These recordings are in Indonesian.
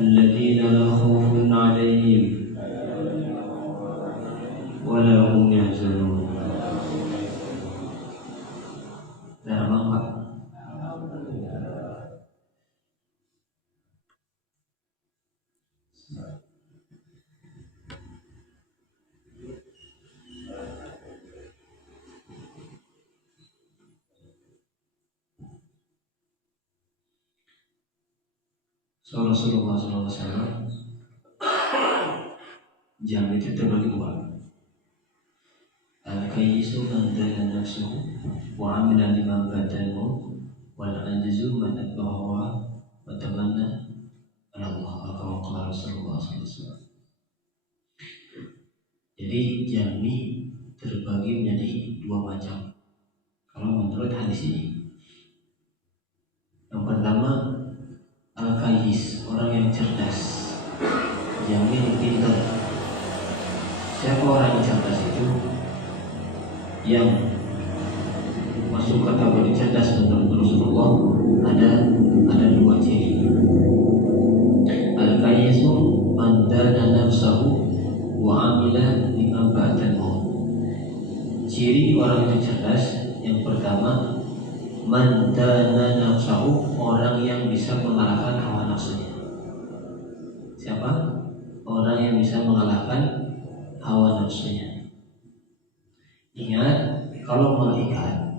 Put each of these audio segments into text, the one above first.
الذين لا خوف عليهم ولا هم يحزنون. Paham Pak? So, Rasulullah SAW jam itu terbagi dua. Al-kayyisu man dana nafsuhu wa amila lima badanu wal ajizu man atbahawa wa tamanna ala Allah atau qala Rasulullah SAW. Jadi jami terbagi menjadi dua macam kalau menurut hadis ini. Yang pertama, al-kayyis, orang yang cerdas, jami yang pintar. Siapa orang yang cerdas itu? Yang masuk kategori cerdas menurut Rasulullah ada dua ciri. Al-kayyisu man dana nafsahu wa amila lima ba'dal maut. Ciri orang yang cerdas yang pertama, man dana nafsahu, orang yang bisa mengalahkan hawa nafsunya. Siapa? Orang yang bisa mengalahkan hawa nafsunya. Ingat, kalau malaikat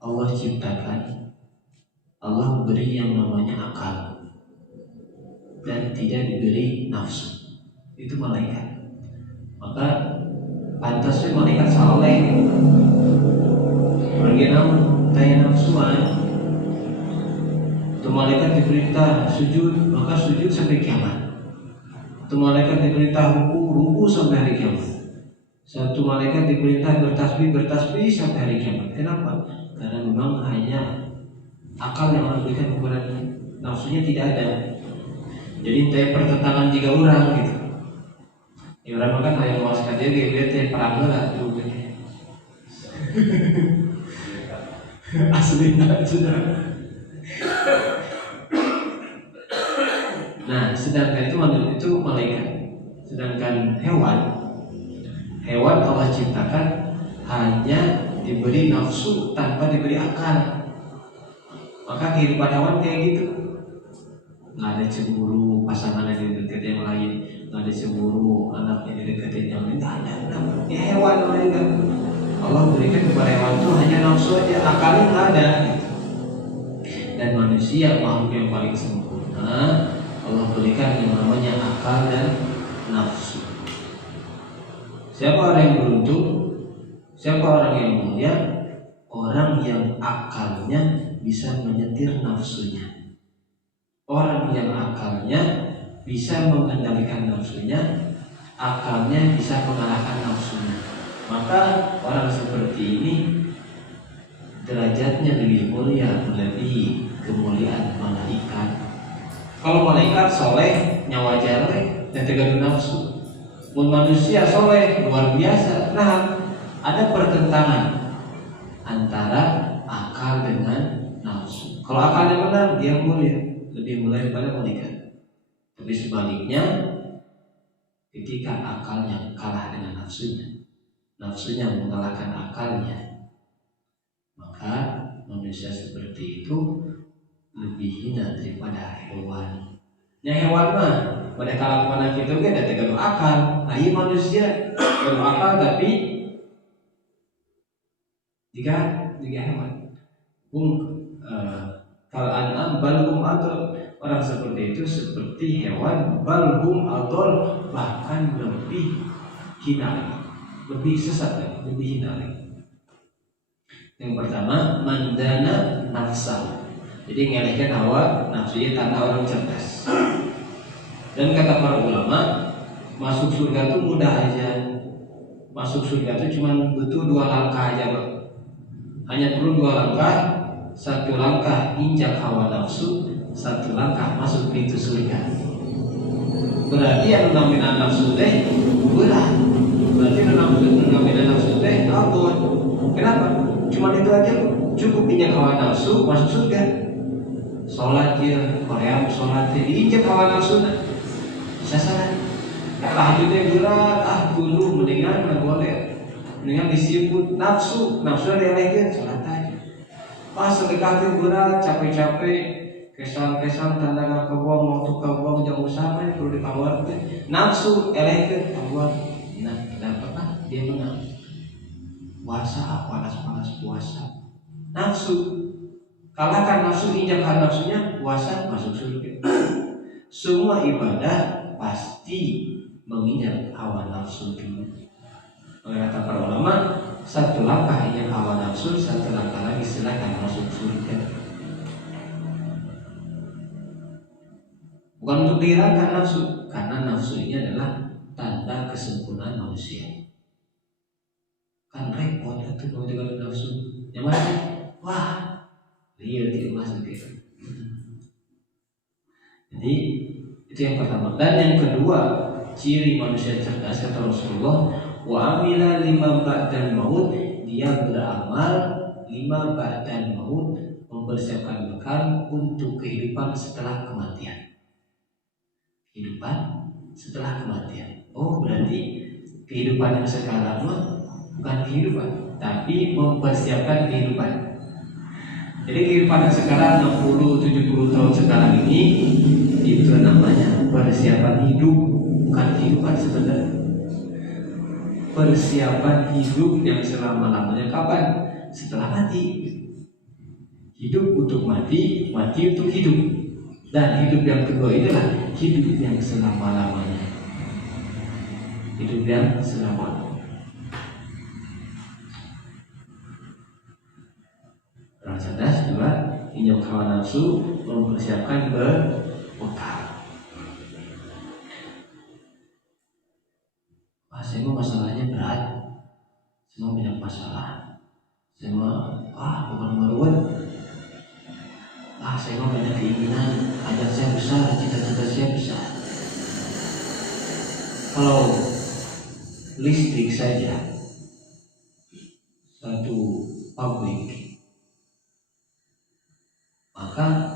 Allah ciptakan, Allah beri yang namanya akal dan tidak diberi nafsu. Itu malaikat. Maka pantasnya malaikat saleh. Bagaimana tanya nafsuan? Itu malaikat diperintah sujud, maka sujud sampai kiamat. Itu malaikat diperintah ruku sampai hari kiamat. Satu malaikat diperintah bertasbih sampai hari kiamat. Kenapa? Karena memang hanya akal yang Allah berikan kepada nafsunya tidak ada. Jadi teh pertentangan tiga orang gitu. Ya orang makan ayam mawas kadia dia teh perang lah tuh. Asli sudah. Nah, sedangkan itu malaikat. Sedangkan hewan Allah ciptakan hanya diberi nafsu tanpa diberi akal. Maka kehidupan hewan kayak gitu. Nggak ada cemburu pasangannya di dekat yang lain, nggak ada cemburu anaknya di dekat yang lain, nggak ada. Ya hewan mereka. Allah berikan kepada hewan itu hanya nafsu aja, akalnya nggak ada. Dan manusia makhluk yang paling sempurna, Allah berikan yang namanya akal dan nafsu. Siapa orang yang beruntung? Siapa orang yang mulia? Orang yang akalnya bisa menyetir nafsunya. Orang yang akalnya bisa mengendalikan nafsunya, akalnya bisa mengalahkan nafsunya. Maka orang seperti ini derajatnya lebih mulia, melebihi kemuliaan malaikat. Kalau malaikat soleh, nyawa jelek dan tergantung nafsu. Manusia soleh luar biasa. Nah, ada pertentangan antara akal dengan nafsu. Kalau akalnya benar, dia mulia, lebih mulia daripada malaikat. Tapi sebaliknya, ketika akalnya kalah dengan nafsunya mengalahkan akalnya, maka manusia seperti itu lebih hina daripada hewan. Yang hewan mah pada kelakuan kita juga ada tegang akal. Nah, ini manusia tegang akal tapi jika hewan. Kalau an'am balhum adol, orang seperti itu seperti hewan, balhum adol, bahkan lebih hina, lebih sesat, lebih hina. Yang pertama, mandana nafsa. Jadi ngelehkan hawa nafsunya tanpa orang cerdas. Dan kata para ulama, masuk surga tuh mudah aja. Masuk surga tuh cuma butuh 2 langkah aja, Pak. Hanya perlu 2 langkah. 1 langkah injak hawa nafsu, 1 langkah masuk pintu surga. Berarti yang namanya nafsu teh berat. Berarti yang namanya nafsu teh abot. Kenapa? Cuma itu aja cukup injak hawa nafsu masuk surga. Sholat ya, Korea sholat ya, diinjak hawa nafsu nah. Bisa salat. Tahajudnya berat, dulu mendingan nggak boleh. Mendingan disebut nafsu ada lagi sholat aja. Pas sedekah itu berat, capek-capek, kesan tanda nggak kebuang, waktu kebuang jauh sama perlu dikawal. Nafsu elehkan kebuang. Nah, dapat dia menang. Puasa, panas puasa. Nafsu kalahkan nafsu, injakkan nafsunya, puasa masuk surga. Semua ibadah pasti menginjak hawa nafsu dulu. Oleh kata para ulama, 1 langkah injak hawa nafsu, 1 langkah lagi silakan masuk surga. Bukan untuk dihilangkan nafsu, karena nafsu ini adalah tanda kesempurnaan manusia. Kan repot itu kalau dengan nafsu. Yang mana? Wah, dia tidak masuk gitu. Jadi itu yang pertama. Dan yang kedua, ciri manusia cerdas kata Rasulullah, wa amila 5 ba'dal maut, dia beramal 5 ba'dal maut, mempersiapkan bekal untuk kehidupan setelah kematian. Kehidupan setelah kematian. Oh, berarti kehidupan yang sekarang bukan kehidupan, tapi mempersiapkan kehidupan. Jadi kehidupan yang sekarang 60-70 tahun sekarang ini itu namanya persiapan hidup, bukan kehidupan sebenarnya. Persiapan hidup yang selama-lamanya kapan? Setelah mati. Hidup untuk mati, mati untuk hidup. Dan hidup yang kedua itulah hidup yang selama-lamanya. Hidup yang selama-lamanya. Orang cerdas juga injak hawa nafsu, mempersiapkan bekal. Saya mau masalahnya berat, saya mau banyak masalah, saya mau bukan meruat, saya mau banyak keinginan, ajar saya besar, cita-cita saya besar. Kalau listrik saja satu pabrik, maka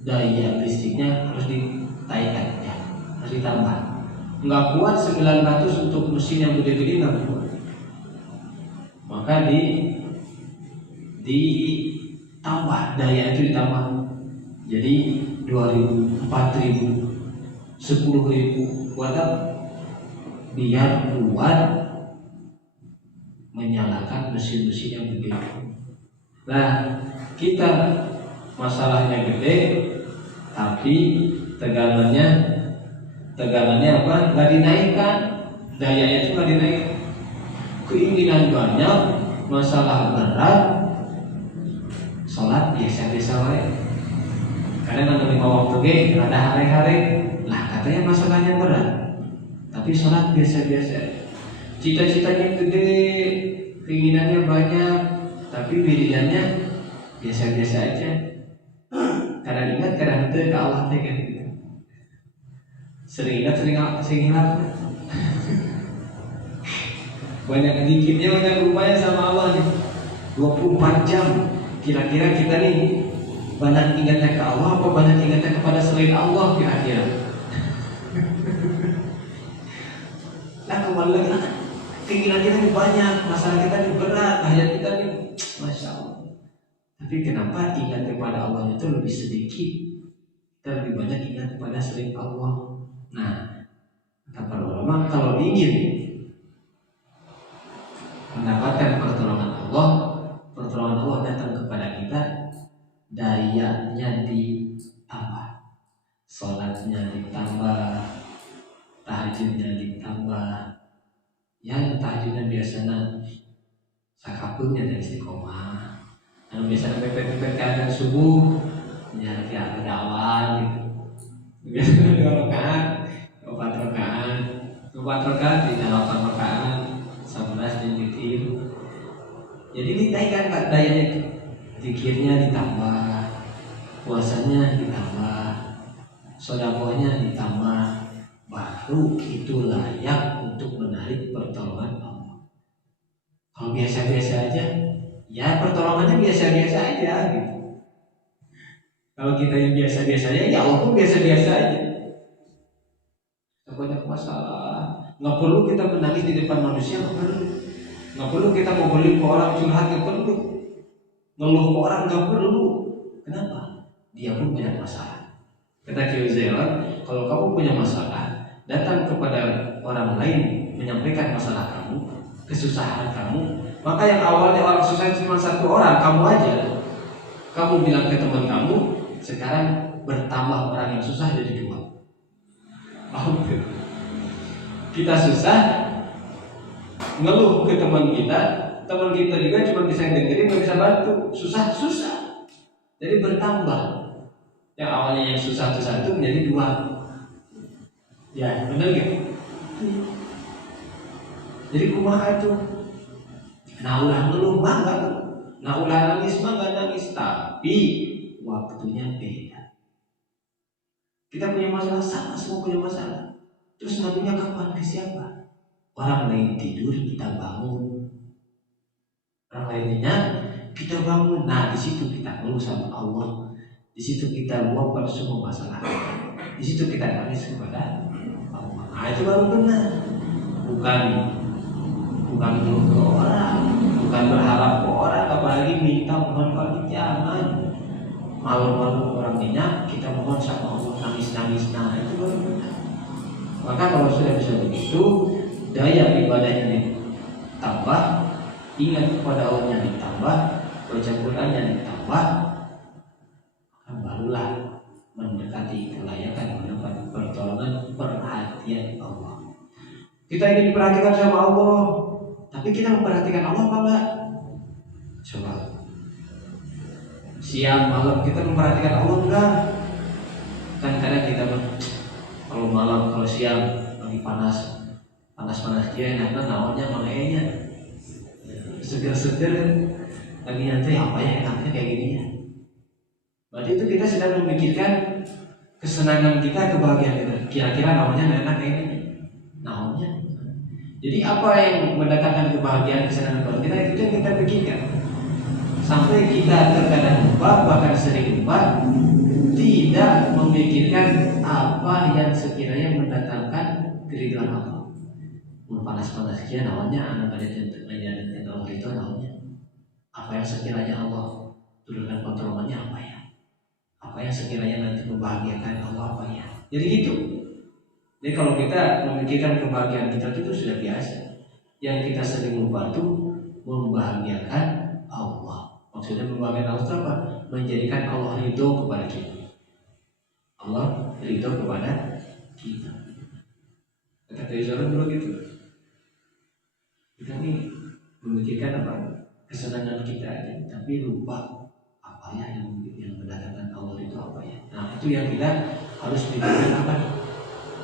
daya listriknya harus ditaikan, ya, harus ditambah. Nggak kuat 900 untuk mesin yang gede-gede, nggak kuat. Maka ditambah, daya itu ditambah. Jadi 2.000, 4.000, 10.000 buat apa? Biar kuat menyalakan mesin-mesin yang gede. Nah, kita masalahnya gede, tapi tegangannya apa? Nggak dinaikkan, dayanya itu nggak dinaikkan. Keinginan banyak, masalah berat, sholat biasa-biasa wae. Karena nggak 5 waktu rada hari-hari, lah katanya masalahnya berat, tapi sholat biasa-biasa. Cita-citanya gede, keinginannya banyak, tapi wiridannya biasa-biasa aja. Karena ingat kadang itu ke Allah kan gitu. Sering ingat, sering hilang. Banyak dikitnya, banyak rupanya sama Allah nih. 24 jam. Kira-kira kita nih banyak ingatnya ke Allah apa banyak ingatnya kepada selain Allah kira-kira? Nah kembali lagi, keinginan kita ini banyak, masalah kita ini berat, hajat kita ini, Masya Allah. Tapi kenapa ingat kepada Allah itu lebih sedikit? Kita lebih banyak ingat kepada selain Allah. Nah, kata para ulama, kalau ingin mendapatkan pertolongan Allah datang kepada kita, dayanya ditambah, sholatnya ditambah, tahajudnya ditambah. Yang tahajudnya biasanya sakapungnya dari istiqomah, biasanya pepet-pepet keadaan subuh, ya ada awal gitu. Biasanya 2 rakaat, 4 rakaat. 4 rakaat tidak 8 rakaat 11 dan witir. Jadi dinaikkan dayanya itu. Zikirnya ditambah, puasanya ditambah, sedekahnya ditambah, baru itu layak untuk menarik pertolongan Allah. Kalau biasa-biasa aja, ya pertolongannya biasa-biasa aja gitu. Kalau kita yang biasa-biasa aja, ya Allah pun biasa-biasa aja. Banyak masalah, nggak perlu kita menangis di depan manusia, nggak perlu kita ngobrolin ke orang, curhat, nggak perlu ngeluh ke orang, nggak perlu. Kenapa? Dia pun banyak masalah. Kata Kiai Zainal, kalau kamu punya masalah, datang kepada orang lain menyampaikan masalah kamu, kesusahan kamu, maka yang awalnya orang susah cuma satu orang, kamu aja. Kamu bilang ke teman kamu, sekarang bertambah orang yang susah jadi 2. Kita susah, ngeluh ke teman kita juga cuma bisa dengerin, nggak bisa bantu. Susah, jadi bertambah. Yang awalnya yang susah itu 1 menjadi 2. Ya, benar nggak? Jadi kumaha itu. Nah ulah ngeluh mah, nah ulah nangis mah nggak nangis, tapi waktunya beda. Kita punya masalah, sama semua punya masalah. Terus ngadunya kapan, ke siapa? Orang lain tidur, kita bangun. Orang lainnya kita bangun. Nah di situ kita ngeluh sama Allah. Di situ kita luapkan semua masalah. Di situ kita nangis kepada Allah. Nah itu baru benar. Bukan ngeluh ke orang, bukan berharap ke orang, apalagi minta mohon ke jangan. Malu-malu orang minyak, kita mohon sama Allah, nangis-nangis. Nah itu baru benar. Maka kalau sudah bisa begitu, daya ibadahnya ditambah, ingat kepada Allahnya ditambah, baca Qurannya ditambah, barulah mendekati kelayakan mendapat pertolongan, perhatian Allah. Kita ingin diperhatikan sama Allah, tapi kita memperhatikan Allah apa enggak? Coba. Siang malam kita memperhatikan Allah enggak? Kan kadang kita kalau malam, kalau siang lagi panas dia enaknya naonnya mangenya seger-seger lagi nanti apa ya enaknya kayak gini ya. Berarti itu kita sedang memikirkan kesenangan kita, kebahagiaan kita. Kira-kira naonnya enak kayak gini, naonnya. Jadi apa yang mendatangkan kebahagiaan, kesenangan kita itu yang kita pikirkan. Sampai kita terkadang lupa, bahkan sering lupa, tidak memikirkan apa yang sekiranya mendatangkan keridhaan Allah. Panas-panas kia namanya anak ada yang Allah itu namanya. Apa yang sekiranya Allah turunkan pertolongannya apa ya? Apa yang sekiranya nanti membahagiakan Allah apa ya? Jadi gitu. Jadi kalau kita memikirkan kebahagiaan kita itu sudah biasa. Yang kita sering lupa itu membahagiakan Allah. Maksudnya membahagiakan Allah itu apa? Menjadikan Allah ridho kepada kita. Allah ridho kepada kita. Kata Izzuddin dulu gitu. Kita ini memikirkan apa? Kesenangan kita aja, tapi lupa apa ya yang mendatangkan Allah itu apa ya. Nah itu yang kita harus pikirkan apa?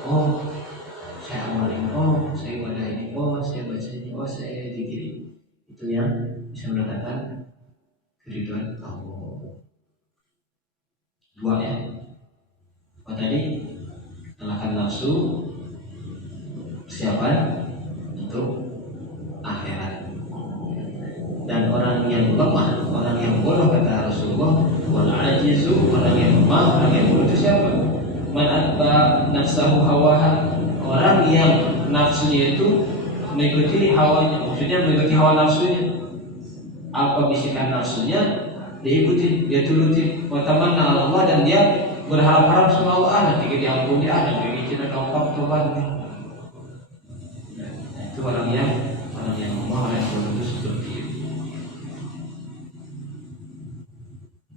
Oh saya amalin, oh saya ibadah ini, oh saya baca ini, oh saya zikir. Itu yang bisa mendatangkan keridhaan Allah. 2 ya. Apa tadi? Kalahkan nafsu, persiapan untuk akhirat. Dan orang yang lemah, orang yang bodoh kata Rasulullah, wal ajizu, orang yang lemah, orang yang bodoh itu siapa? Man atba nafsahu hawaha, orang yang nafsunya itu mengikuti hawanya, maksudnya mengikuti hawa nafsunya. Apa bisikan nafsunya diikuti, dia turutin. Wa tamanna Allah, dan dia berharap-harap sama Allah, nanti diampuni, nanti kita tobat. Nah, itu orang yang lemah, orang yang bodoh itu seperti itu.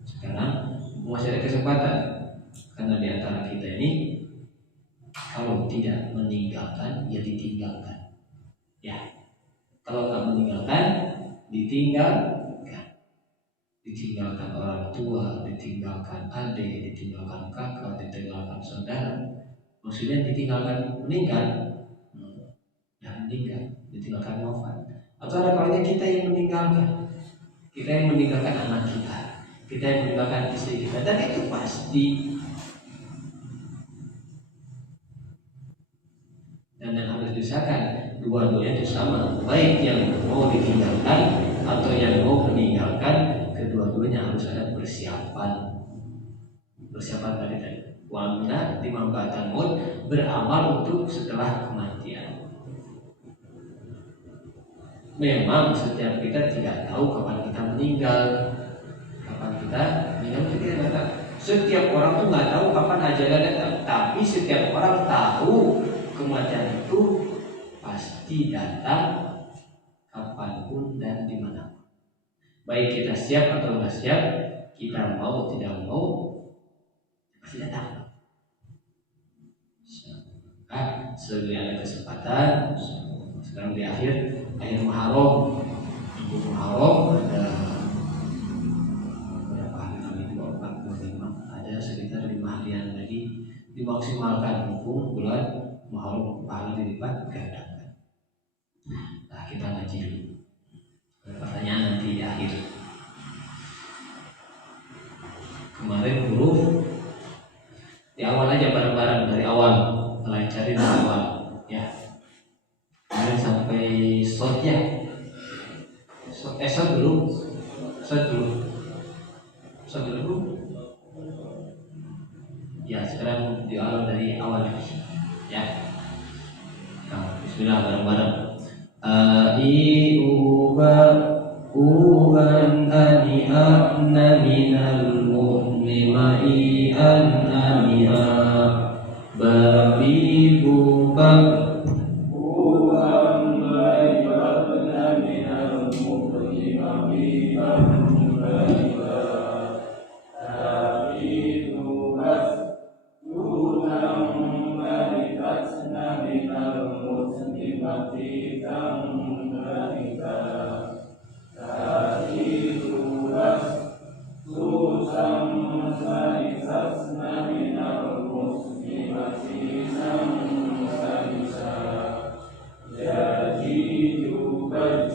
Sekarang masih ada kesempatan, karena di antara kita ini kalau tidak meninggalkan, ya ditinggalkan. Ya, kalau tak meninggalkan, ditinggalkan orang tua, ditinggalkan adik, ditinggalkan kakak, ditinggalkan saudara. Maksudnya ditinggalkan meninggal. meninggal, ditinggalkan wafat. Atau ada kalanya kita yang meninggalkan anak kita yang meninggalkan istri kita, dan itu pasti. Dan yang harus diusahakan dua-duanya itu sama, baik yang mau ditinggalkan atau yang mau meninggalkan, kedua-duanya harus ada persiapan tadi. Wamna dimambatan maut, beramal untuk setelah kematian. Memang setiap kita tidak tahu kapan kita meninggal, kita tidak tahu. Setiap orang tuh nggak tahu kapan ajalnya datang, tapi setiap orang tahu kematian itu pasti datang kapanpun dan dimanapun. Baik kita siap atau nggak siap, kita mau tidak mau, pasti datang. Selagi ada kesempatan, sekarang di akhir Muharram, ada berapa hari kami, 24, 25, ada sekitar 5 harian lagi, dimaksimalkan mumpung bulan Muharram pahala dilipat gandakan. Nah, kita ngaji dulu. Pertanyaan nanti di akhir. Kemarin huruf di awal aja bareng-bareng, dari awal, mulai cari dari awal ya. Kemarin sampai shot ya. Shot dulu. Ya, sekarang di awal, dari awal ya. Nah, bismillah bareng-bareng. Uban ani'ana minal mu'mini ani'a babi bubak uban baibabna minal mu'mini ani'a babi bubak ulam balitatna minal muslimati tambarika Tahirubas susam salisasna minal muslimati samsalisa jadi jubaj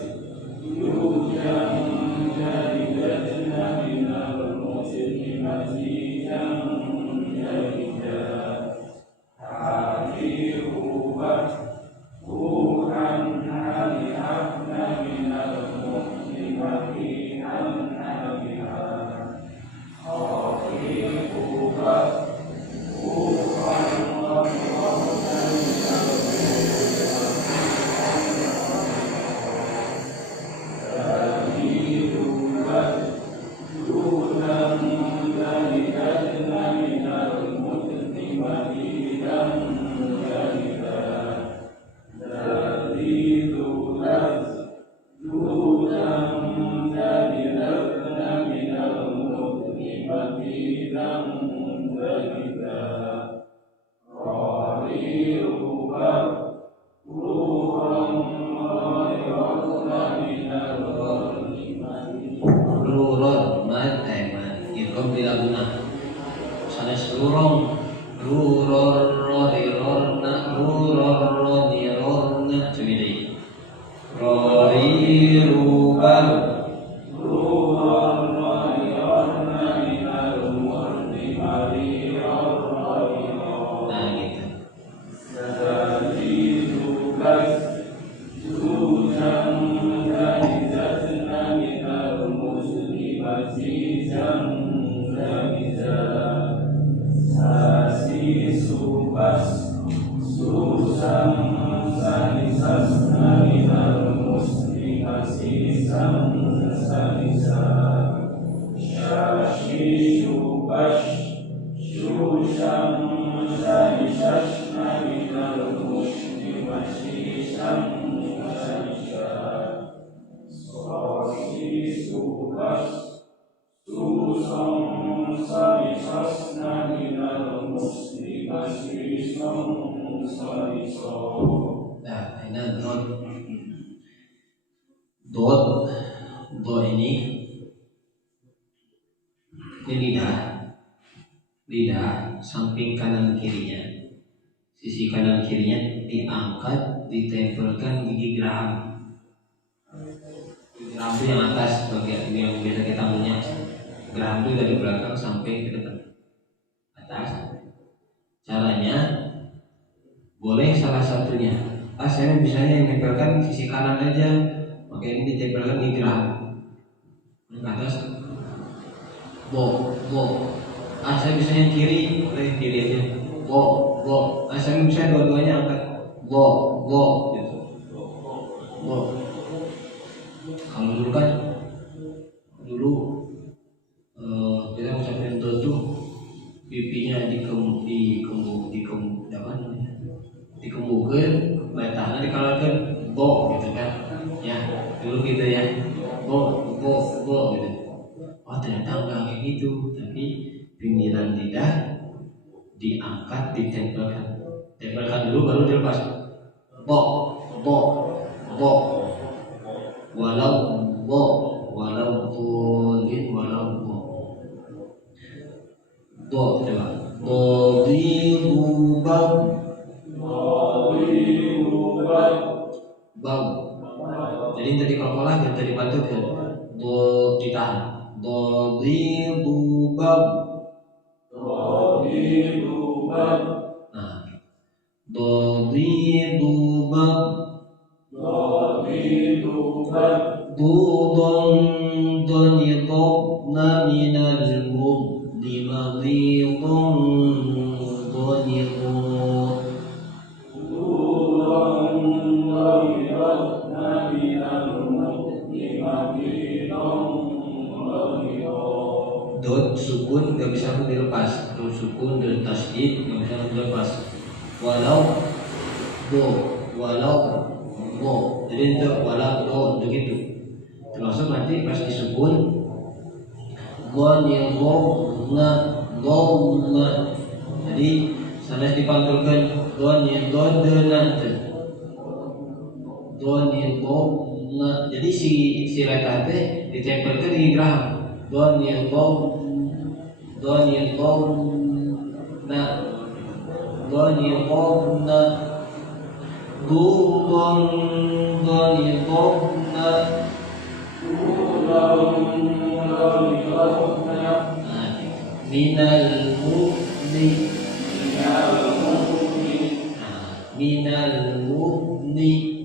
yujam jadidajna minal muslimati jadidajna tahirubas Tuhan halihafna minal muslimati an-nabiha khafifubas Tuhan wabihafna minal Zahidubas Tuhan dalidajna minal muslimati dan-dalidajna dari tulas tulang dari lakna minal muslimati dan dalida rari rubah ruham rayakna minal muslimati ruror mat ikom bila guna sana selurong ruror rorirorna ruror nirorna cemili rori rubah ruror rorirorna minal muslimati nah gitu jadi tugas susam jadidajna minal muslimati jadidajna sasi subas susam salisasna minal muslimati samsalisa syashi subas susam salisasna minal muslimati samsalisa sasi subas susam salisasna minal muslimati samsalisa. Nah, ini dot ini lidah samping kanan kirinya, sisi kanan kirinya diangkat ditempelkan gigi geraham. Geraham itu yang atas, bagian yang biasa kita punya. Geraham itu dari belakang sampai ke depan atas. Caranya boleh salah satunya. Saya misalnya menempelkan sisi kanan aja, maka ini ditempelkan di geraham ke atas. Saya bisa yang kiri, boleh kiri aja. Saya bisa dua-duanya angkat. Gitu. Kalau dulu kan, kita ngucapin do tuh pipinya dikembukeun, batangnya dikalahkan gitu kan. Ya, dulu gitu ya. Gitu. Oh ternyata enggak kayak gitu, tapi pinggiran lidah diangkat, tempelkan dulu baru dilepas. Walau tulin coba bau. Jadi tadi kalau yang tadi bantu kan ditahan. Dibab. Nah, donidobna minal mubdi madidun donidun. Dot sukun nggak bisa dilepas, dot sukun dan tasdid nggak bisa dilepas. Walau jadi itu walau begitu. Termasuk nanti pas disukun dhamma. Jadi sana dipantulkan dhamma. Jadi si letter teh ditempelkan di geraham. Minal mudni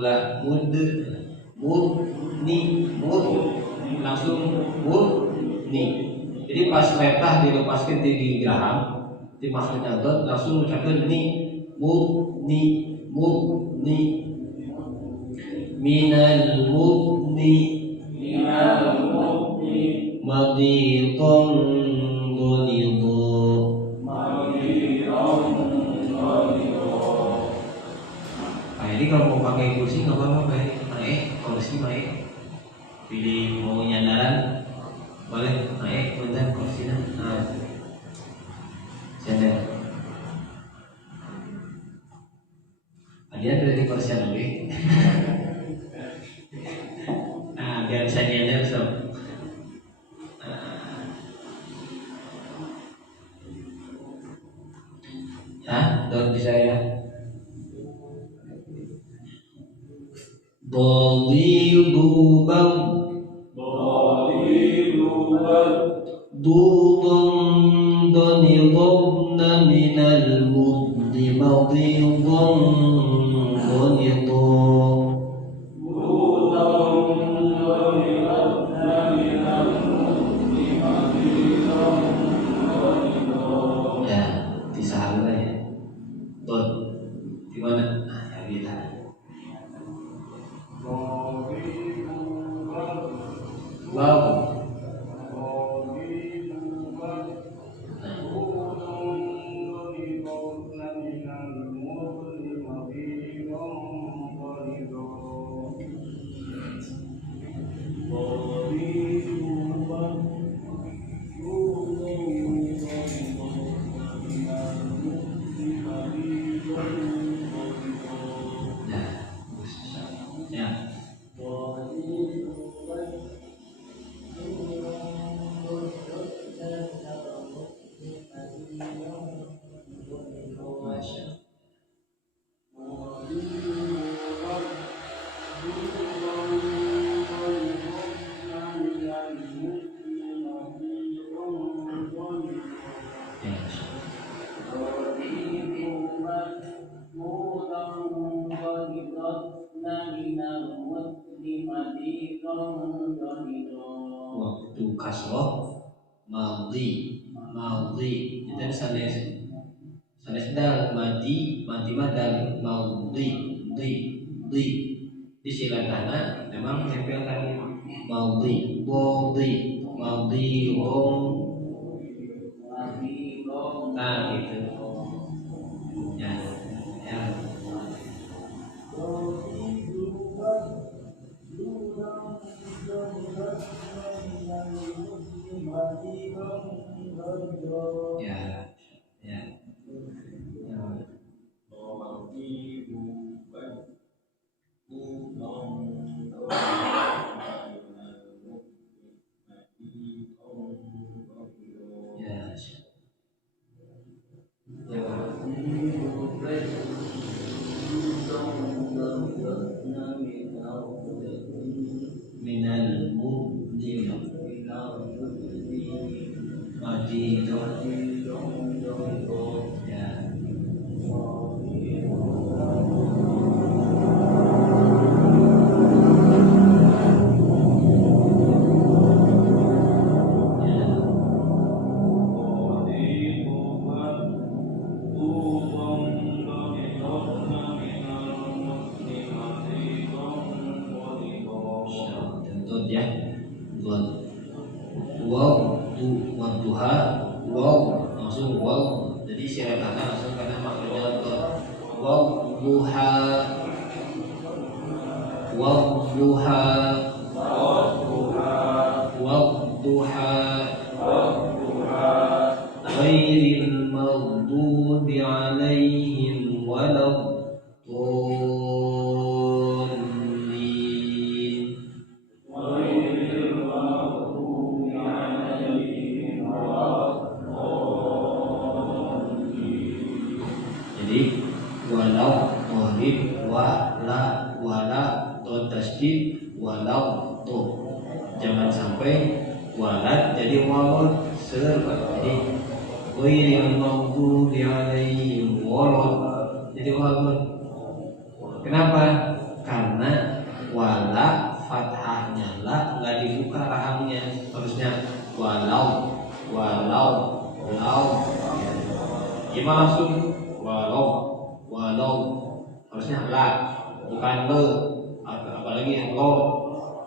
ulah langsung mudni. Jadi pas letah dilepaskan di geraham, dimasukkan dot langsung ucapkan ni mudni minal mudni madidun donidun. Jadi kalau mau pakai kursi nggak apa-apa, kursi naik. Pilih mau nyandaran boleh naik, bentar kursinya. Nah, sender. Dia ada di kursi lagi. Nah, biar bisa nyender sob. Daun bisa ya. donidobna minal mudni madidun donidun. Ya, disahalah ya. Don, gimana? Ya bila. Wow. kasroh madhi itu sanes dal mati madal madhi di silatana memang nempel tadi madhi nah gitu ya ya ya minal mudin mati itu ya ya wadduha waw langsung waw jadi siratana langsung karena maknanya wadduha ghairil maghdubi alaihim waladdallin. Jadi walau torib wala to tasdid walau to jangan sampai walad jadi wawon jadi ghairil maghdubi alaihim walad jadi wawon. Kenapa? Karena wala fathahnya la nggak dibuka rahamnya harusnya walau gimana langsung walau harusnya la bukan le apalagi lo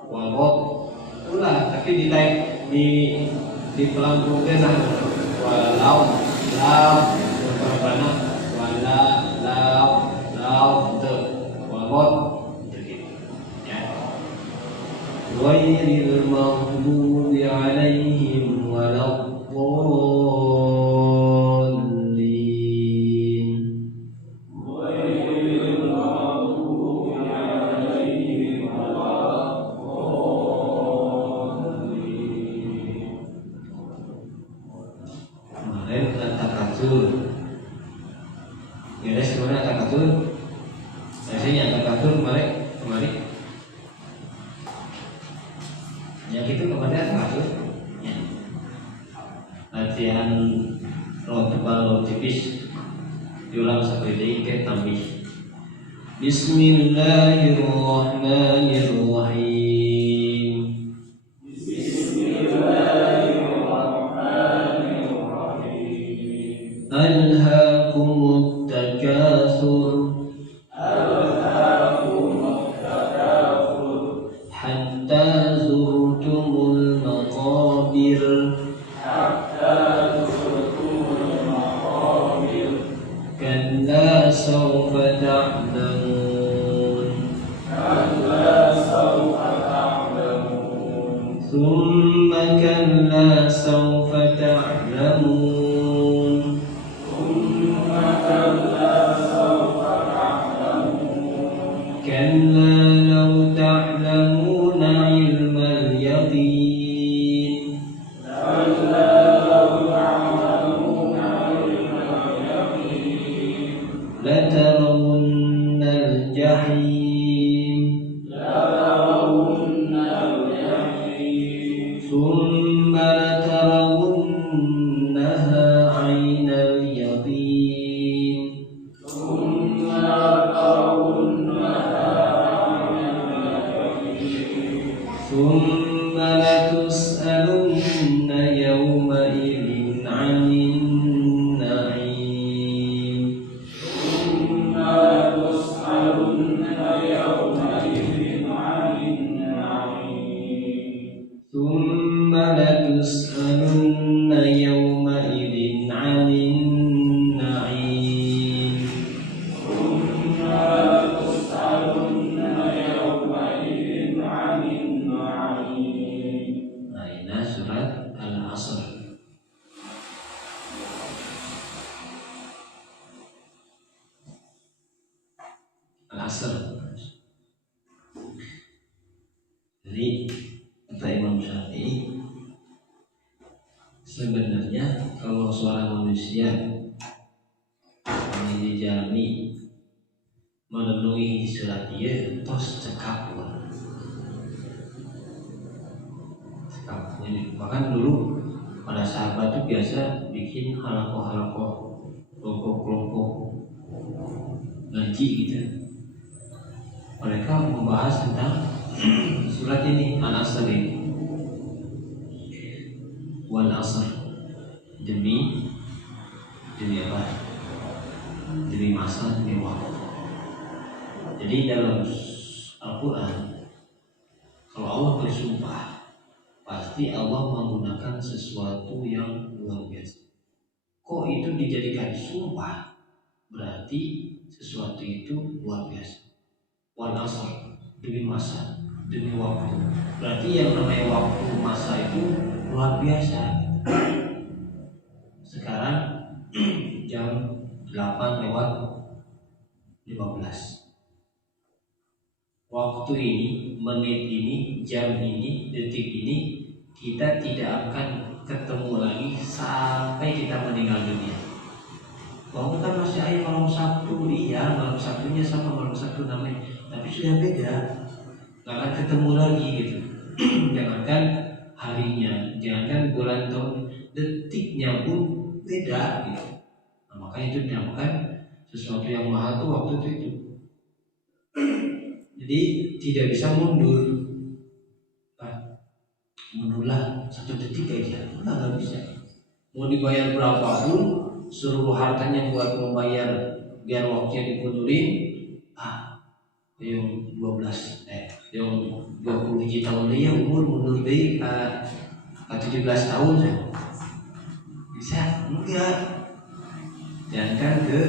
walot ulah tapi di pelambung desa walau lau berpana lau itu walot gitu ya ghairil maghdubi alaihim waladdallin. Kemarin takatsur ya sebenarnya takatsur biasanya takatsur kemarin yang itu kepada takatsur ya. Latihan roh tebal roh tipis diulang seperti ini tambih Bismillahirrahmanirrahim. Alhaakumut takatsur hatta zurtumul maqabir kalla sawfa ta'lamun thumma kalla sawfa ta'lamun kalla law ta'lamuna ilmal yaqin latarawunnal jahim thumma latarawunnaha يومئذ عن النعيم ثم تسألن يومئذ عن النعيم. Nah, ini surat Al-Asr. Al-Asr. Jadi kata Imam Syafi'i, sebenarnya kalau seorang manusia ini dijami memenuhi surat dia tos cekap. Jadi, bahkan dulu pada sahabat itu biasa bikin halakoh-halakoh, kelompok-kelompok ngaji gitu. Mereka membahas tentang surat ini, Al-Asr ini. Wal Asr, demi apa? Demi masa, demi waktu. Jadi dalam Al-Quran, kalau Allah bersumpah, pasti Allah menggunakan sesuatu yang luar biasa. Kok itu dijadikan sumpah? Berarti sesuatu itu luar biasa. Wal Asr, demi masa, demi waktu. Berarti yang namanya waktu, masa itu luar biasa. Sekarang jam 8:15. Waktu ini, menit ini, jam ini, detik ini, kita tidak akan ketemu lagi sampai kita meninggal dunia. Bahwa kan masih ada malam Sabtu, iya malam Sabtunya sama malam Sabtu namanya, tapi sudah beda, nggak akan ketemu lagi gitu. Jangankan harinya, jangankan bulan tahun, detiknya pun beda gitu. Nah, makanya itu dinamakan sesuatu yang mahal tuh waktu itu. Jadi tidak bisa mundur. Mundurlah 1 detik aja, nggak bisa. Mau dibayar berapapun, seluruh hartanya buat membayar biar waktunya dimundurin, yang 12, yang 20 tahun dia umur mundur deh ke 17 tahun ya. Bisa? Enggak. Jangan ke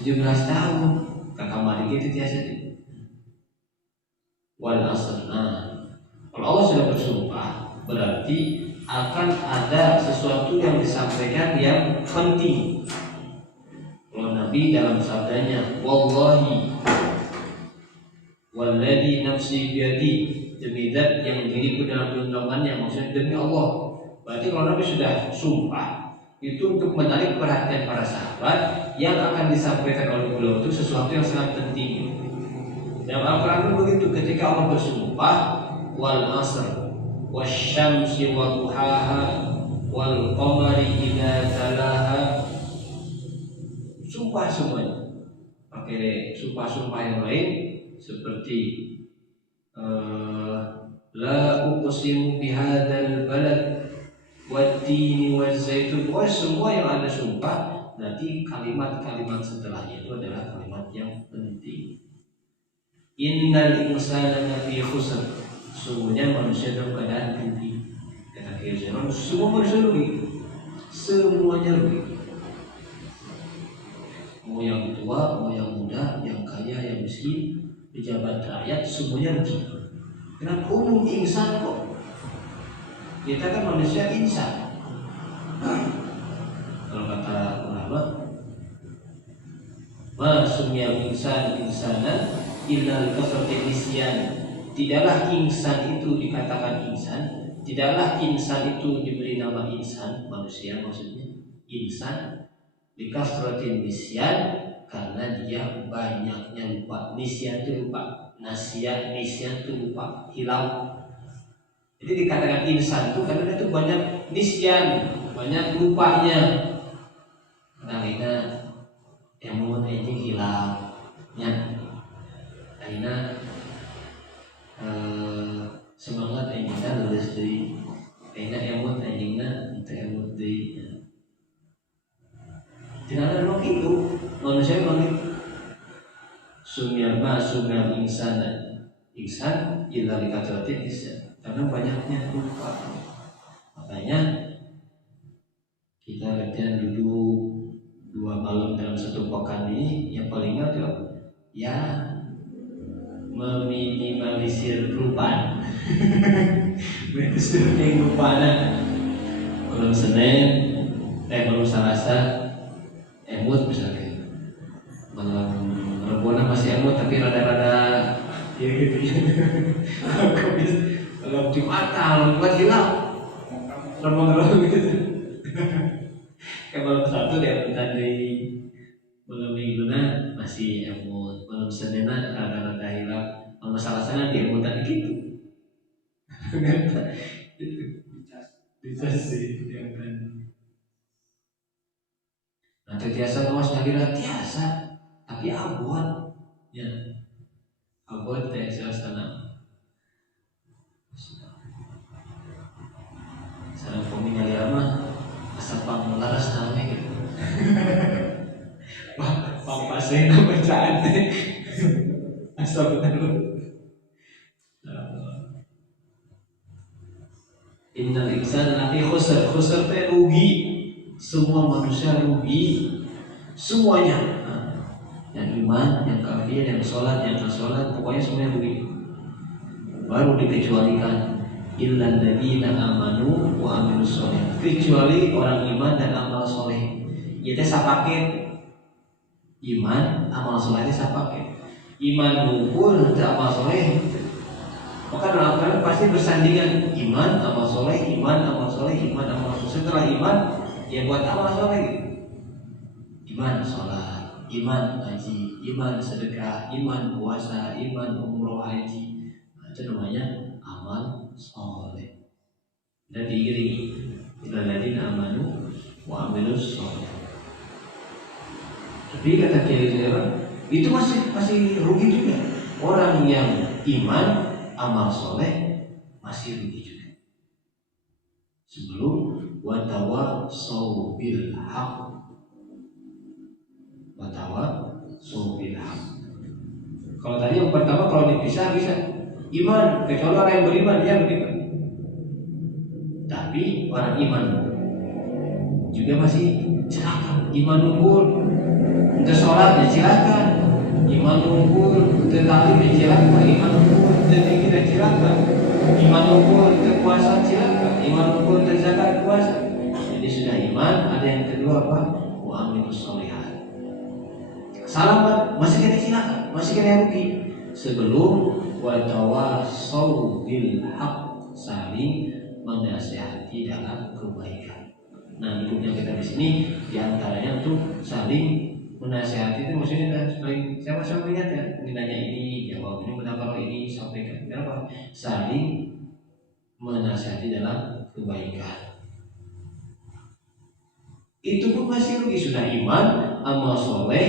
17 tahun. Kakak mari gitu biasa. Wal Asr. Kalau Allah sudah bersumpah, berarti akan ada sesuatu yang disampaikan yang penting. Kalau Nabi dalam sabdanya, wallahi walladzi nafsi biyadi, demi zat yang diriku dalam genggamannya, maksudnya demi Allah. Berarti kalau Nabi sudah sumpah, itu untuk menarik perhatian para sahabat, yang akan disampaikan oleh beliau itu sesuatu yang sangat penting. Dalam Al-Quran begitu, ketika Allah bersumpah, wal asr wasyamsi wa duhaha wal qamari idza talaha, sumpah semuanya. Pakai sumpah-sumpah yang lain seperti la uqsimu bihadzal balad wattini wazzaitun. Semua yang ada sumpah, nanti kalimat-kalimat setelahnya itu adalah kalimat yang penting. Innal insana lafi khusr, sungguhnya manusia dalam keadaan rugi. Kata Fir'aun, semua manusia rugi, semuanya rugi. Mau yang tua, mau yang muda, yang kaya, yang miskin, pejabat rakyat, semuanya rugi. Kenapa umum insan kok? Kita kan manusia insan. Kalau kata ulama, ma sumya insan insanan illal kasratil nisyan. Tidaklah insan itu dikatakan insan, tidaklah insan itu diberi nama insan, manusia maksudnya insan, dikasratil nisyan, karena dia banyaknya lupa. Nisyan itu lupa, nisyan itu lupa, hilang. Jadi dikatakan insan itu karena dia itu banyak nisyan, banyak lupanya. Nah kita yang mau ini hilangnya, aina semangat aina lulus dari aina emot aina itu emot dari. Tidak ada memang itu, manusia memang itu. Sumya insan illa likatiratin isyan, karena banyaknya lupa. Makanya ibaratnya duduk 2 malam dalam 1 pekan ini, yang paling nggak ya meminimalisir kelupaan. Itu sering lupaan. Malam Senin, malam Selasa, emut misalnya. Malam Rebona masih emut tapi rada-rada ya gitu ya. Kalau Jumat hilang, remang-remang gitu. Kayak malam Sabtu dia tadi malam Minggunya masih emut, malam Senin rada-rada hilang, malam Selasa di emutan gitu. Bisa sih ya kan. Nah tiasa ngawas nyagira tiasa, tapi abot ya, abot tiasa sana. Sarang pemingali mah asal panglaras namanya gitu. Wah, pampasena bacaan teh. Asal bener. Innal insana lafi khusr, khusr teh rugi. Semua manusia rugi. Semuanya. Yang iman, yang kafir, yang sholat, yang tak sholat, pokoknya semuanya rugi. Baru dikecualikan illal ladzina amanu wa amilus sholih, kecuali orang iman dan amal soleh. Ieu teh sapaket. Iman, amal soleh teh sapaket. Iman ngumpul teu amal soleh. Maka dalam Al-Quran pasti bersandingan iman, amal soleh, iman, amal soleh, iman, amal soleh. Setelah iman, ya buat amal soleh. Iman sholat, iman ngaji, iman sedekah, iman puasa, iman umroh haji. Nah, itu namanya amal soleh. Dan diiringi illal ladzina amanu wa amilus sholih. Tapi kata Kiai Jawa, itu masih rugi juga. Orang yang iman, amal soleh masih rugi juga. Sebelum watawasau bil haq, watawasau bil haq. Kalau tadi yang pertama kalau dipisah bisa iman, kecuali orang yang beriman dia beriman. Tapi orang iman juga masih celaka. Iman unggul untuk sholat ya celaka, iman unggul untuk talim ya celaka, iman unggul untuk zikir ya celaka, iman unggul untuk puasa celaka, iman unggul untuk zakat puasa. Jadi sudah iman, ada yang kedua apa? Wa amilus sholihat. Salamat masih kena celaka, masih kena rugi. Sebelum wa tawasau bil haq, saling menasihati dalam kebaikan. Nah, hidupnya kita di sini diantaranya tuh saling menasihati, itu maksudnya saling sama-sama ingat ya, nanya ini jawab ini, mendapat ini sampaikan. Kenapa? Saling menasihati dalam kebaikan. Itu pun masih rugi. Sudah iman, amal soleh,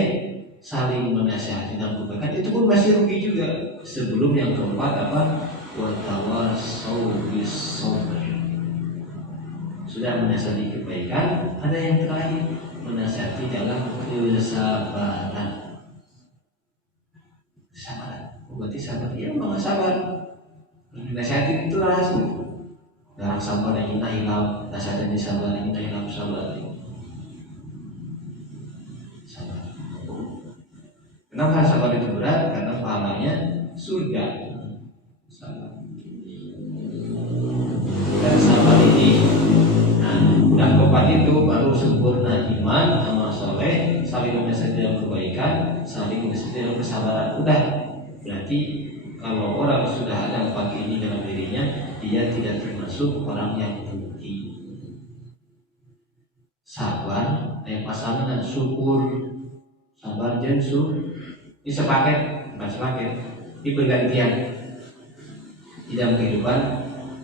saling menasihati dalam kebaikan, itu pun masih rugi juga. Sebelum yang keempat apa? Wa tawasau bis sabr. Sudah menasihati kebaikan, ada yang terakhir menasihati dalam kesabaran. Kesabaran, berarti sabar. Iya, memang sabar. Menasihati itu langsung. Darah sabar yang kita hilang, nasihat yang sabar yang kita hilang sabar. Sabar. Kenapa sabar itu berat? Karena pahalanya surga. Sabar. Dan sabar ini, dan keempat itu baru sempurna iman, amal soleh, saling menasihati dalam kebaikan, saling menasihati dalam kesabaran. Udah, berarti kalau orang sudah ada 4 ini dalam dirinya, dia tidak termasuk orang yang rugi. Sabar, pasangan dan syukur. Sabar dan syukur ini sepaket, bukan sepaket, ini bergantian. Di dalam kehidupan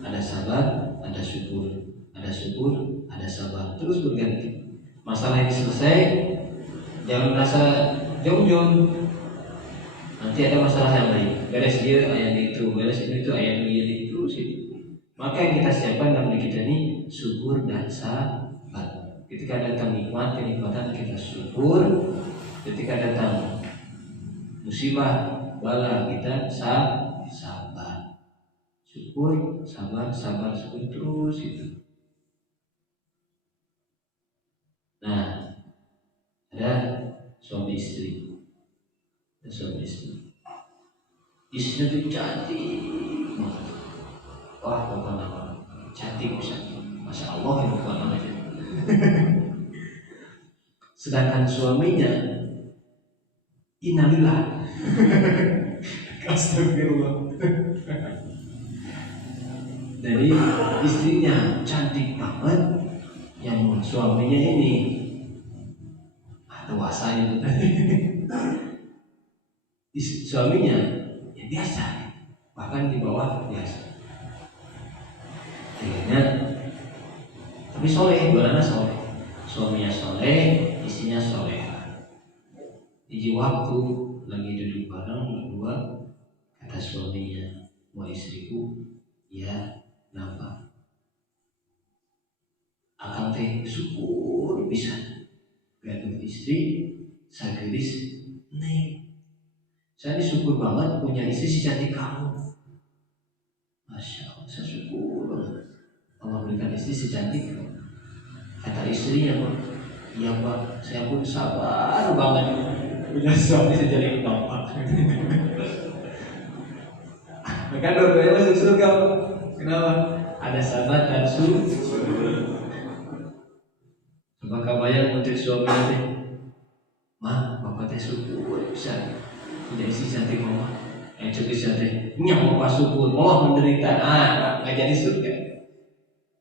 ada sabar, ada syukur, ada syukur, ada sabar, terus berganti. Masalah ini selesai, jangan merasa jauh-jauh. Nanti ada masalah yang lain. Beres dia ayat itu, beres itu ayat ini terus itu. Maka yang kita siapkan dalam diri kita ini syukur dan sabar. Ketika datang nikmat, kenikmatan kita syukur. Ketika datang musibah, bala, kita sabar. Syukur, sabar, syukur terus itu. Ada suami istri. Istri itu cantik. Wah, pokoknya cantik bisa. Masya Allah ya pokoknya aja. Sedangkan suaminya innalillah. Astagfirullah. Jadi istrinya cantik banget, yang suaminya ini dewasa itu tadi. Suaminya ya biasa, bahkan di bawah biasa. Akhirnya, tapi soleh, dua soleh. Suaminya soleh, istrinya soleh. Di waktu lagi duduk bareng berdua, kata suaminya, "Wah istriku, ya kenapa? Akang teh syukur bisa lihat istri sagelis neng. Saya ini syukur banget punya istri secantik kamu. Masya Allah, saya syukur banget Allah berikan istri secantik kamu." Kata istrinya, "Pak, iya Pak, saya pun sabar banget punya suami secantik bapak." Maka dua-duanya masuk surga. Kenapa? Ada sahabat dan Coba kabayang untuk suami nanti, "Ma, bapak teh syukur bisa punya istri cantik mama." Coba cantik, nyawa bapak syukur, mama menderita, nggak jadi surga.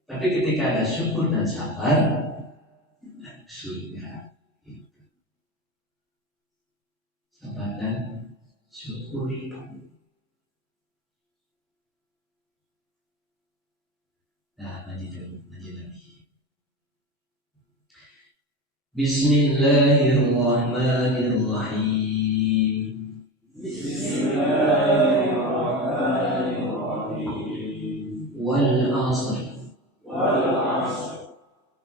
Tapi ketika ada syukur dan sabar, surga. Sabar dan syukur. Nah, lanjut lagi. Bismillahirrahmanirrahim. Bismillahirrahmanirrahim.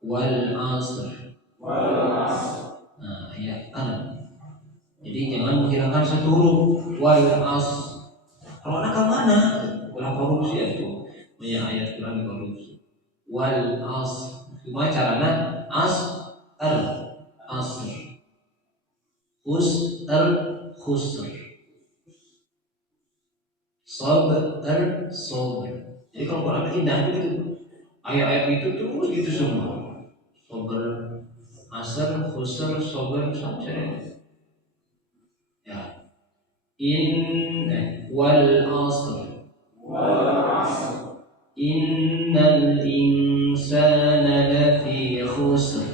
Wal asr. Nah, ya jadi jangan menghilangkan satu huruf. Wal asr. Kalau anak mana? Berapa huruf sih itu? Banyak ayat Quran korupsi. Wal asr. Cuma caranya asr. Khusr. Sabr. Jadi kalau Quran indah itu ayat-ayat itu terus gitu semua. Sabr, asr, khusr, sabr, sampai ya. Wal asr. Innal insana lafi khusr.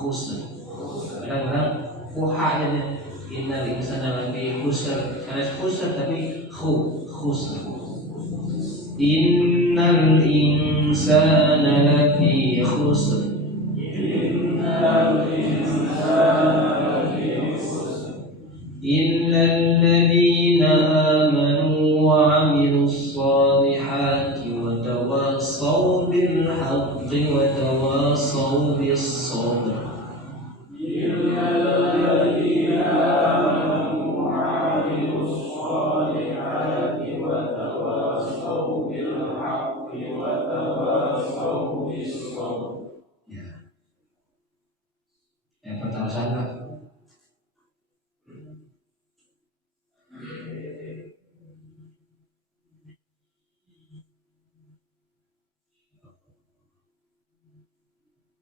Khusr. Kadang-kadang fuhanya innal insana lafi khusr. Karena khusr tapi khusr. Innal insana lafi khusr. إلا الذين آمنوا وعملوا الصالحات وتواصوا بالحق وتواصوا بالصبر. إلا الذين آمنوا وعملوا الصالحات وتواصوا بالحق وتواصوا بالصبر. Yang pertama sana.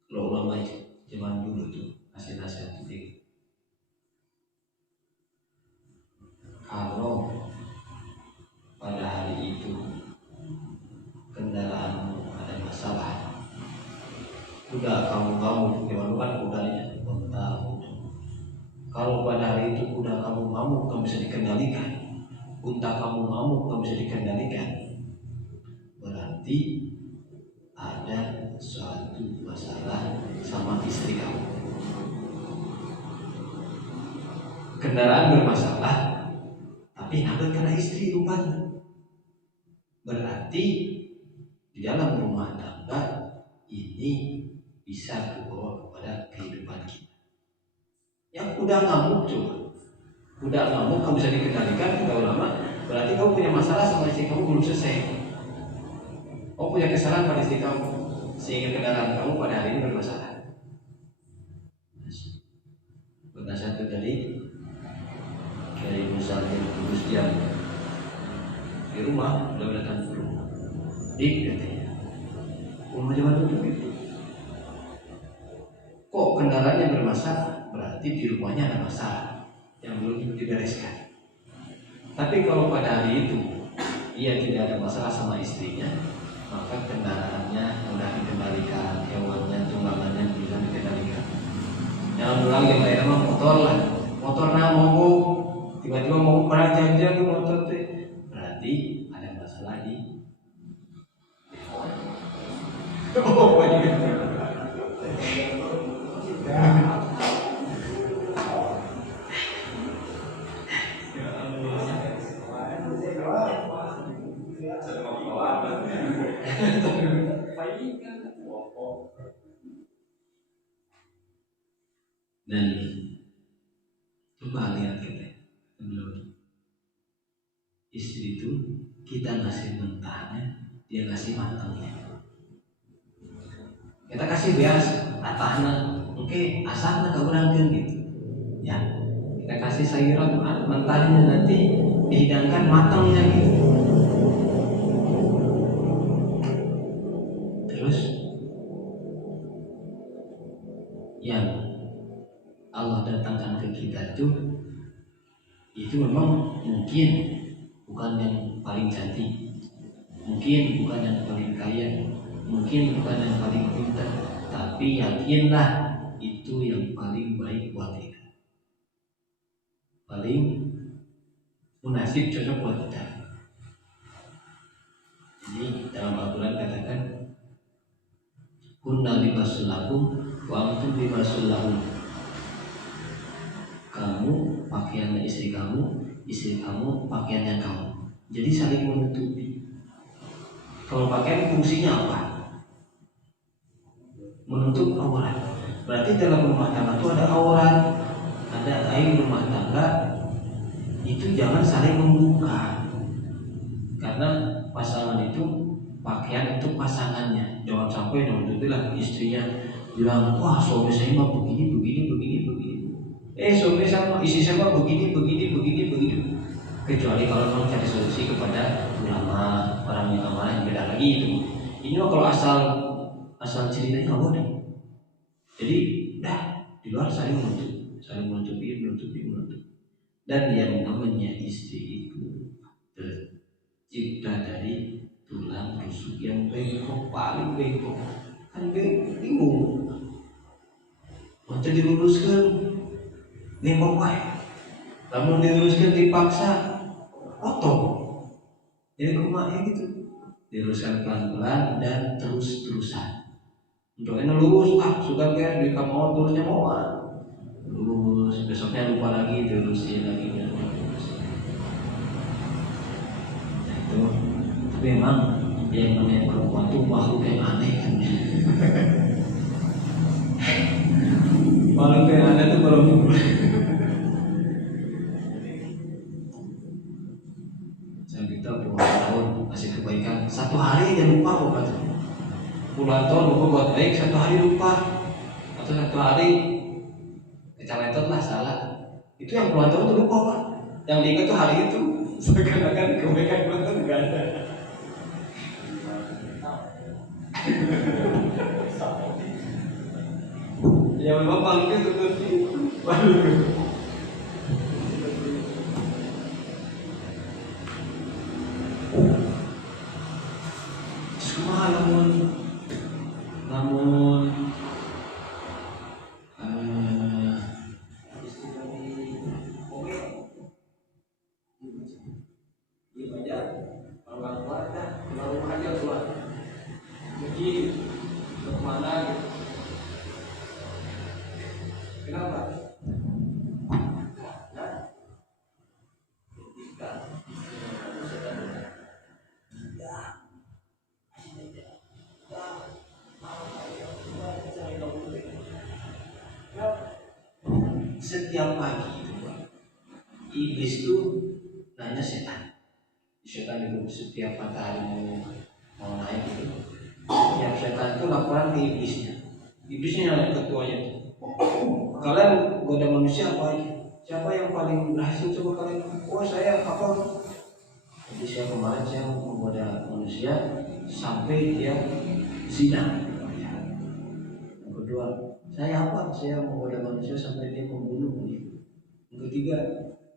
Kalau ulama zaman dulu tuh kasih nasihat itu, kalau pada hari itu kendaraanmu ada masalah, kuda kamu hewan kan kudanya unta. Kalau pada hari itu kuda kamu ngamuk, kamu bisa dikendalikan. Unta kamu ngamuk, kamu bisa dikendalikan. Berarti ada suatu masalah sama istri kamu. Kendaraan bermasalah, tapi hampir karena istri rupanya. Berarti di dalam rumah tangga ini bisa dibawa kepada kehidupan kita. Yang udah ngamuk coba, udah ngamuk kamu bisa dikendalikan, kata ulama, berarti kamu punya masalah sama istri kamu belum selesai. Oh punya kesalahan pada istri kamu, sehingga kendaraan kamu pada hari ini bermasalah. Pernah satu dari Musa bin Kudus diam di rumah, belum datang ke rumah. Katanya, rumah zaman dulu itu. Kok kendaraannya bermasalah? Berarti di rumahnya ada masalah yang belum dibereskan. Tapi kalau pada hari itu ia tidak ada masalah sama istrinya, maka kendaraannya mudah dikendalikan, hewannya, tunggangannya bisa dikendalikan. Yang lagi yang lain mah motor lah, motor mogok, tiba-tiba mau perang jam motor teh, berarti ada masalah di hewan. Oh, banyak. Dan coba lihat kita, istri itu kita ngasih mentahnya, dia ngasih matangnya. Kita kasih biasa, atahna, oke, asalnya keurangkan gitu. Ya, kita kasih sayuran mentahnya, nanti dihidangkan matangnya gitu. Terus yang Allah datangkan ke kita itu memang mungkin bukan yang paling cantik, mungkin bukan yang paling kaya, mungkin bukan yang paling pintar, tapi yakinlah itu yang paling baik buat kita, paling munasib, cocok buat kita. Jadi dalam Al-Quran katakan, kunna libasul lakum wa antum libasul lahum. Kamu pakaiannya istri kamu pakaiannya kamu. Jadi saling menutupi. Kalau pakaian fungsinya apa? Menutup aurat. Berarti dalam rumah tangga itu ada aurat, ada aib rumah tangga. Itu jangan saling membuka. Karena pasangan itu pakaian untuk pasangannya. Jangan sampai nutuplah istrinya bilang, wah suami saya mah begini. Suami sama istri sama begini. Kecuali kalau mau cari solusi kepada ulama, orang yang amanah, beda lagi itu. Ini mah kalau asal ceritanya nggak boleh. Jadi di luar saling menutupi. Dan yang namanya istri itu tercipta dari tulang rusuk yang bengkok, paling bengkok. Kan bingung. Macam diluruskan bengkok wae. Lamun diluruskan dipaksa potong. Jadi rumahnya gitu. Diluruskan pelan-pelan dan terus-terusan. Untuk lurus, suka kayak di kamar turunnya mau lurus, besoknya lupa lagi, terusin lagi. Nah itu, tapi memang yang namanya perempuan itu makhluk yang aneh kan. Makhluk yang aneh itu perempuan. Kita puluhan tahun kasih kebaikan, satu hari aja lupa kok kata. Puluhan tahun lupa buat baik, satu hari lupa, atau satu hari kecaletot lah salah. Itu yang puluhan tahun itu lupa Pak. Yang diingat tuh hari itu, seakan-akan kebaikan puluhan tahun nggak ada. Ya memang palingnya seperti itu. Waduh. Namun setiap pagi itu iblis itu nanya setan itu setiap matahari mau naik itu laporan ke iblisnya. Iblisnya yang ketuanya. Kalian goda manusia apa aja? Siapa yang paling berhasil coba kalian? Oh saya apa? Jadi saya kemarin saya menggoda manusia sampai dia zina. Yang kedua, saya apa? Saya menggoda manusia sampai dia membunuh. Yang ketiga,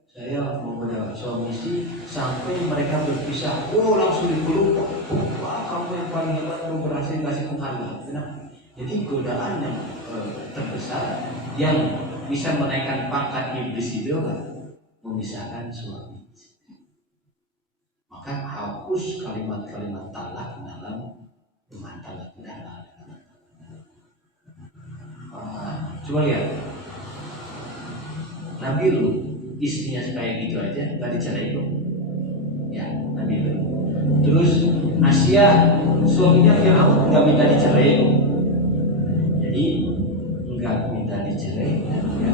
saya menggoda suami istri sampai mereka berpisah. Oh langsung dipeluk. Wah kamu yang paling hebat, kamu berhasil kasih penghargaan. Kenapa? Jadi godaan yang terbesar yang bisa menaikkan pangkat iblis itu kan memisahkan suami istri. Maka hapus kalimat-kalimat talak dalam rumah tangga kita. Coba lihat Nabi Lut, istrinya supaya gitu aja nggak dicerai kok. Ya Nabi Lut. Terus Asia suaminya Firaun nggak minta dicerai kok. Jadi nggak minta dicerai dan dia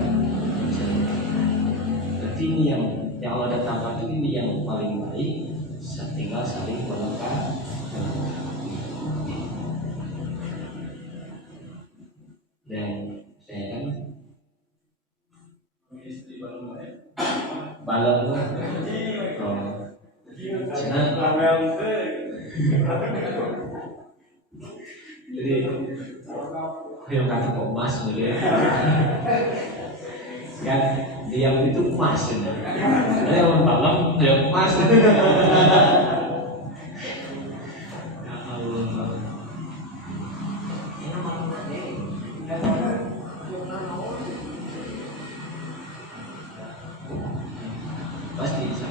dicerai. Berarti ini yang Allah datangkan itu ini yang paling baik. Tinggal saling melengkapi. Dan saya kan istri balon balon jadi yang kata kok emas gitu ya kan diam itu emas ya ada orang balon dia emas pasti bisa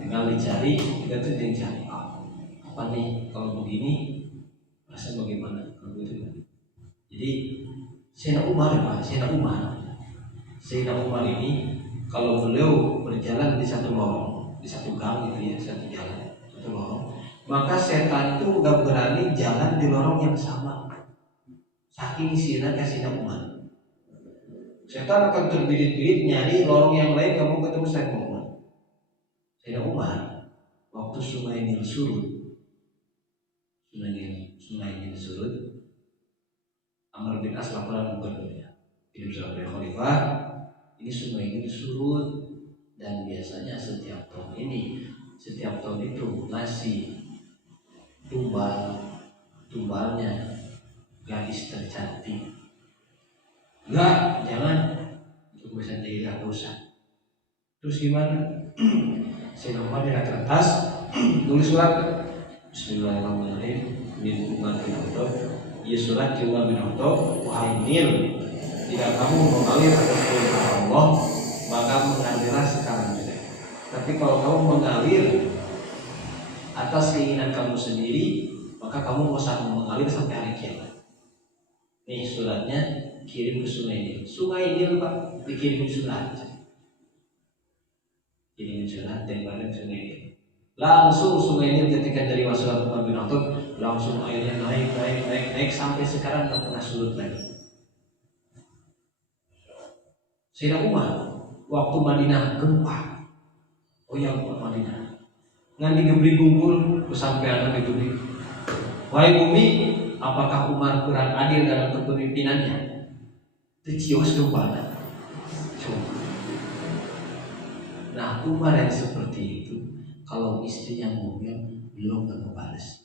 tinggal dicari kita tuh dicari apa nih kalau begini rasa bagaimana kalau gitu. Jadi Sayyidina Umar ini kalau beliau berjalan di satu lorong, di satu gang gitu ya, satu jalan, satu lorong, maka setan itu nggak berani jalan di lorong yang sama. Saking sinar Sayyidina Umar. Setan akan terbirit-birit nyari lorong yang lain, kamu ketemu Sayyidina Umar. Sayyidina Umar waktu Sungai Nil surut, Amr bin As laporan gubernurnya, ini bersama Khalifah, ini Sungai Nil surut dan biasanya setiap tahun itu ngasih tumbalnya gadis tercantik. Enggak, jangan. Itu bisa jadi dosa. Terus gimana? Saya nomor di atas tulis surat Bismillahirrahmanirrahim. Min Umar bin Khattab. Ya surat Umar bin Khattab, wahai Nil, jika kamu mengalir atas perintah Allah, maka mengalirlah sekarang juga. Tapi kalau kamu mengalir atas keinginan kamu sendiri, maka kamu mau mengalir sampai hari kiamat. Nih suratnya kirim ke Sungai Nil. Sungai Nil Pak, dikirim surat. Kirim surat dari mana Sungai Nil. Langsung Sungai Nil ketika dari surat Umar bin Khattab, langsung airnya naik sampai sekarang tak pernah surut lagi. Sayyidina Umar waktu Madinah gempa. Oh ya Madinah. Ngan digebri gumpul kesampaian digebri. Wahai bumi, apakah Umar kurang adil dalam kepemimpinannya? Cios kemana? Coba. Nah Umar yang seperti itu, kalau istrinya ngomel belum tentu balas.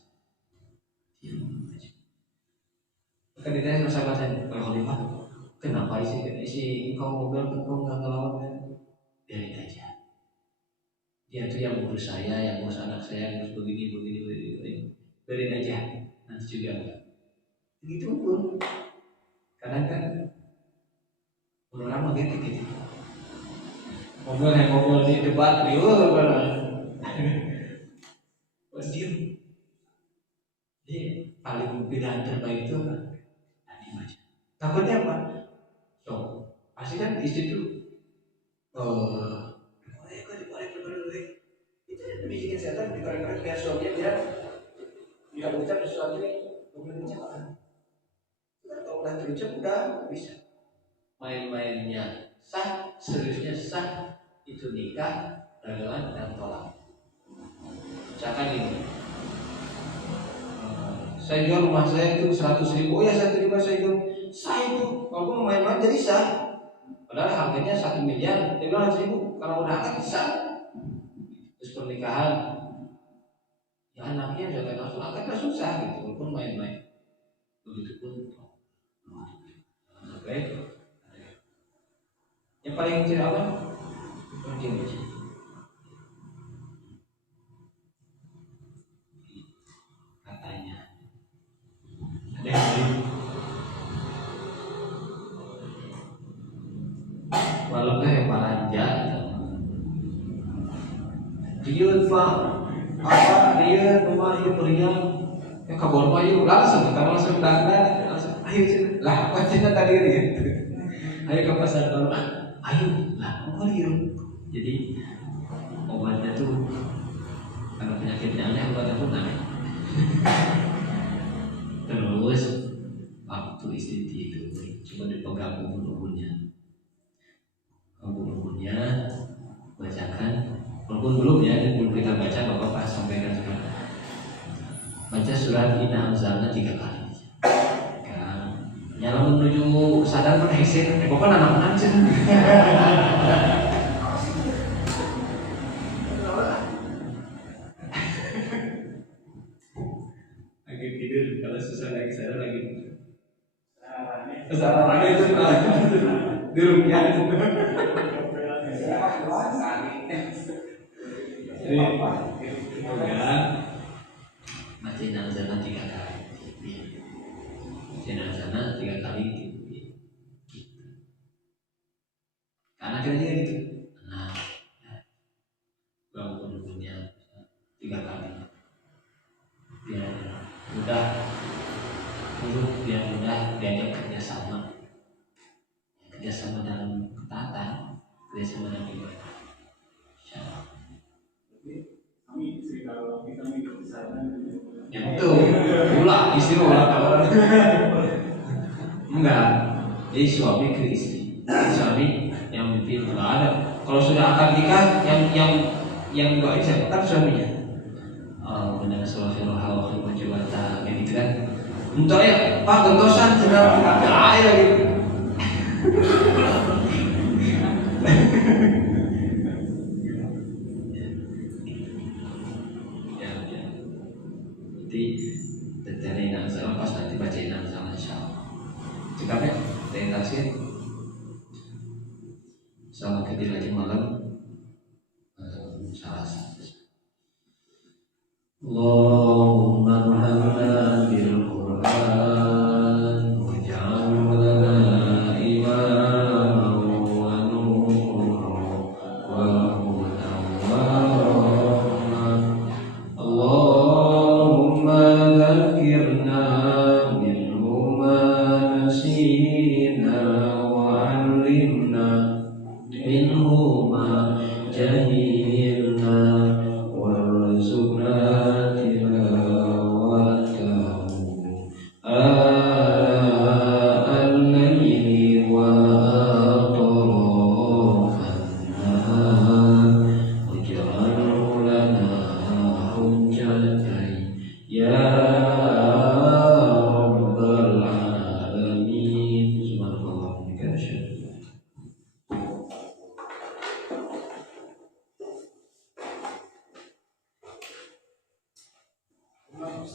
Kan ditanya sama sahabat saya, Khalifah, kenapa isi engkau ngomel engkau nggak ngelawan? Biarin aja. Dia tuh yang ngurus saya, yang ngurus anak saya, ngurus begini. Biarin aja, nanti juga enggak. Begitu pun. Kadang kan orang mah gitu. Ngomel di debat di diam. Dia paling pilihan terbaik itu apa? Diam aja. Takutnya apa? So, pasti kan istri itu itu bikin setan dikorek-korek biar suaminya biar ucap sesuatu yang belum diucapkan. Kalau udah terucap udah bisa. Main-mainnya sah, seriusnya sah, itu nikah, dagangan dan tolak. Misalkan ini, saya jual rumah saya itu 100.000, oh ya saya terima, saya jual, sah itu, walaupun main-main jadi sah. Padahal harganya 1 miliar, dia bilang 100.000, kalau udah kan bisa. Terus pernikahan, ya anaknya sudah langsung akan kan susah gitu, walaupun main-main. Begitupun, oke. Yang paling kecil apa? Mungkin katanya ada yang lain. Walaupun yang belanja dia pak apa dia rumah dia berian ya kabar ayo langsung kita langsung tanda langsung ayo lah apa cina tadi gitu ayo ke pasar baru ayo lah apa dia jadi obatnya tuh kalau penyakitnya aneh obatnya pun aneh. Terus waktu istri tidur coba dipegang ubun-ubunnya, bacakan walaupun belum ya, belum kita baca, bapak sampaikan sekarang baca surat Inna Anzalna 3 kali kan, yang menuju sadar berhesin bapak anak-anak aja lagi tidur, kalau susah lagi sadar lagi kesalahan lagi itu di rupiah itu pegang baca nazana 3 kali, baca nazana 3 kali karena kira-kira gitu. Nah, bangun punya 3 kali biar mudah buruk, biar mudah diajak kerjasama dalam ketaatan, kerjasama dalam ibadah. Yang itu ulah istri ulah kawan enggak, jadi suami ke istri, suami yang mimpi enggak ada. Kalau sudah akad nikah yang doain siapa kan suaminya. Benar sallallahu alaihi wasallam kayak gitu kan. Untuk ya Pak gentosan sudah air lagi. Jadi dari nangsa pas nanti bacain nangsa insyaallah. Cukupnya dari tafsir. Salam ketika lagi malam. Salah. Allahumma arhamna bil Qur'an waj'alhu lana imaman wa nuran wa hudan wa rahmah. Allahumma dzakirna minhu ma nasina wa 'allimna minhu ma jahilna warzuqna Vamos.